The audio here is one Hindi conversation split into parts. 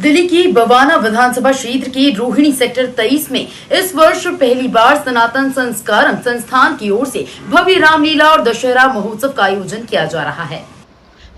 दिल्ली की बवाना विधानसभा क्षेत्र के रोहिणी सेक्टर 23 में इस वर्ष पहली बार सनातन संस्कारम संस्थान की ओर से भव्य रामलीला और दशहरा महोत्सव का आयोजन किया जा रहा है।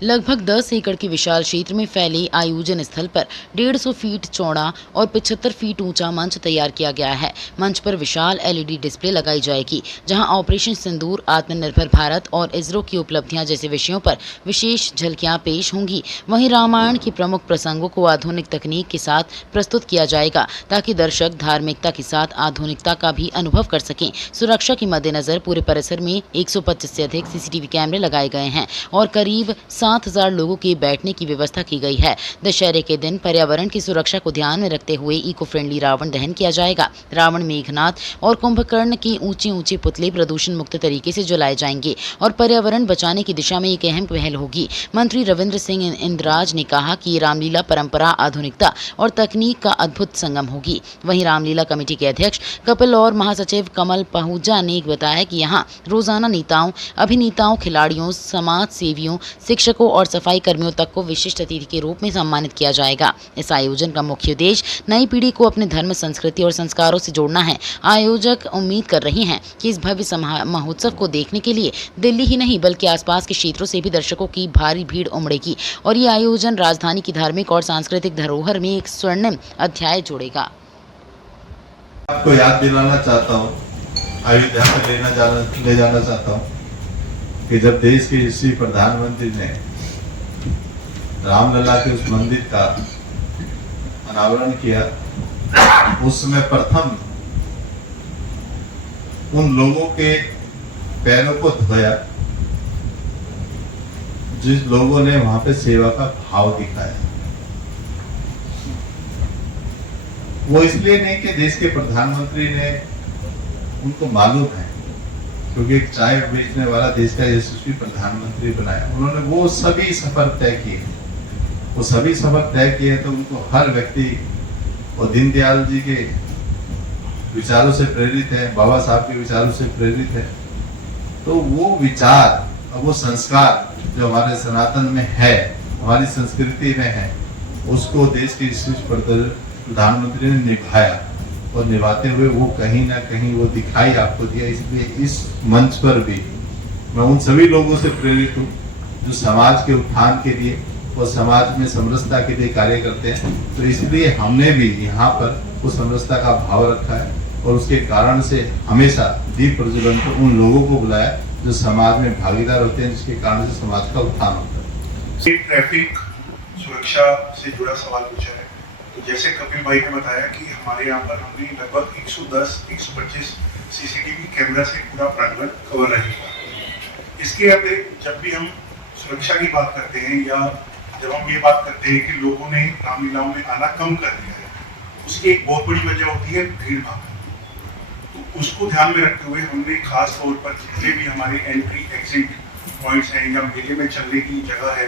लगभग 10 एकड़ के विशाल क्षेत्र में फैले आयोजन स्थल पर 150 फीट चौड़ा और 75 फीट ऊंचा मंच तैयार किया गया है। मंच पर विशाल LED डिस्प्ले लगाई जाएगी, जहां ऑपरेशन सिंदूर, आत्मनिर्भर भारत और इसरो की उपलब्धियां जैसे विषयों पर विशेष झलकियां पेश होंगी। वहीं रामायण के प्रमुख प्रसंगों को आधुनिक तकनीक के साथ प्रस्तुत किया जाएगा, ताकि दर्शक धार्मिकता के साथ आधुनिकता का भी अनुभव कर सकें। सुरक्षा के मद्देनजर पूरे परिसर में 125 से अधिक CCTV कैमरे लगाए गए हैं और करीब 7,000 लोगों के बैठने की व्यवस्था की गई है। दशहरे के दिन पर्यावरण की सुरक्षा को ध्यान में रखते हुए इको फ्रेंडली रावण दहन किया जाएगा। रावण, मेघनाथ और कुंभकर्ण के ऊंचे पुतले प्रदूषण मुक्त तरीके से जलाए जाएंगे और पर्यावरण बचाने की दिशा में एक अहम पहल होगी। मंत्री रविंद्र सिंह इंद्राज ने कहा कि रामलीला परंपरा, आधुनिकता और तकनीक का अद्भुत संगम होगी। वहीं रामलीला कमेटी के अध्यक्ष कपिल और महासचिव कमल पहुजा ने बताया कि यहाँ रोजाना नेताओं, अभिनेताओं, खिलाड़ियों, समाज सेवियों, शिक्षकों और सफाई कर्मियों तक को विशिष्ट अतिथि के रूप में सम्मानित किया जाएगा। इस आयोजन का मुख्य उद्देश्य नई पीढ़ी को अपने धर्म, संस्कृति और संस्कारों से जोड़ना है। आयोजक उम्मीद कर रहे हैं कि इस भव्य महोत्सव को देखने के लिए दिल्ली ही नहीं बल्कि आसपास के क्षेत्रों से भी दर्शकों की भारी भीड़ उमड़ेगी और ये आयोजन राजधानी की धार्मिक और सांस्कृतिक धरोहर में एक स्वर्णिम अध्याय जोड़ेगा। आपको याद दिलाना चाहता हूँ, अयोध्या में ले जाना चाहता हूँ कि जब देश के यशस्वी प्रधानमंत्री ने रामलला के उस मंदिर का अनावरण किया, उस समय प्रथम उन लोगों के पैरों को धोया जिस लोगों ने वहां पे सेवा का भाव दिखाया। वो इसलिए नहीं कि देश के प्रधानमंत्री ने, उनको मालूम है, क्योंकि एक चाय बेचने वाला देश का यशस्वी प्रधानमंत्री बनाया, उन्होंने वो सभी सफर तय किए। वो सभी सफर तय किए तो उनको हर व्यक्ति और दीनदयाल जी के विचारों से प्रेरित है, बाबा साहब के विचारों से प्रेरित है। तो वो विचार और वो संस्कार जो हमारे सनातन में है, हमारी संस्कृति में है, उसको देश के यशस्वी प्रधानमंत्री ने निभाया और निभाते हुए वो कहीं ना कहीं वो दिखाई आपको दिया। इसलिए इस मंच पर भी मैं उन सभी लोगों से प्रेरित हूँ जो समाज के उत्थान के लिए और समाज में समरसता के लिए कार्य करते हैं। तो इसलिए हमने भी यहाँ पर वो समरसता का भाव रखा है और उसके कारण से हमेशा दीप प्रज्वलन पर उन लोगों को बुलाया जो समाज में भागीदार होते हैं, जिसके कारण से समाज का उत्थान होता है। ट्रैफिक सुरक्षा से जुड़ा सवाल पूछा है, तो जैसे कपिल भाई ने बताया कि हमारे यहाँ पर हमने लगभग 110-125 CCTV कैमरा से पूरा प्रांगण कवर रहेगा। इसके अलावा जब भी हम सुरक्षा की बात करते हैं या जब हम ये बात करते हैं कि लोगों ने रामलीलाओं में आना कम कर दिया है, उसकी एक बहुत बड़ी वजह होती है भीड़ भाड़। तो उसको ध्यान में रखते हुए हमने खास तौर पर जितने भी हमारे एंट्री एग्जिट पॉइंट्स हैं या मेले में चलने की जगह है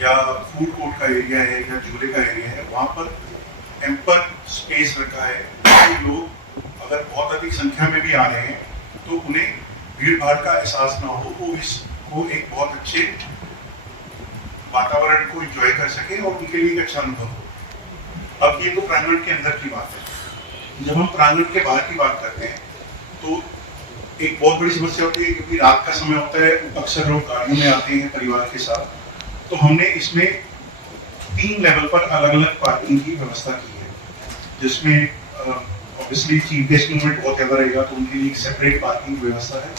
या फूड कोर्ट का एरिया है या झूले का एरिया है, वहाँ पर एम्पर स्पेस रखा है कि लोग अगर बहुत अधिक संख्या में भी आ रहे हैं तो उन्हें भीड़ भाड़ का एहसास ना हो, वो इसको एक बहुत अच्छे वातावरण को एंजॉय कर सके और उनके लिए एक अच्छा अनुभव हो। अब ये तो प्रांगण के अंदर की बात है। जब हम प्रांगण के बाहर की बात करते हैं तो एक बहुत बड़ी समस्या होती है, क्योंकि रात का समय होता है, अक्सर लोग गाड़ियों में आते हैं परिवार के साथ। तो हमने इसमें 3 लेवल पर अलग अलग पार्किंग की व्यवस्था की है, जिसमें ऑब्वियसली चीफ गेस्ट मूवमेंट बहुत ज्यादा रहेगा तो उनके लिए एक सेपरेट पार्किंग व्यवस्था है।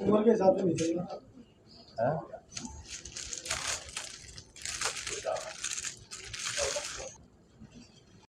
उम्र के हिसाब से नहीं चाहिए।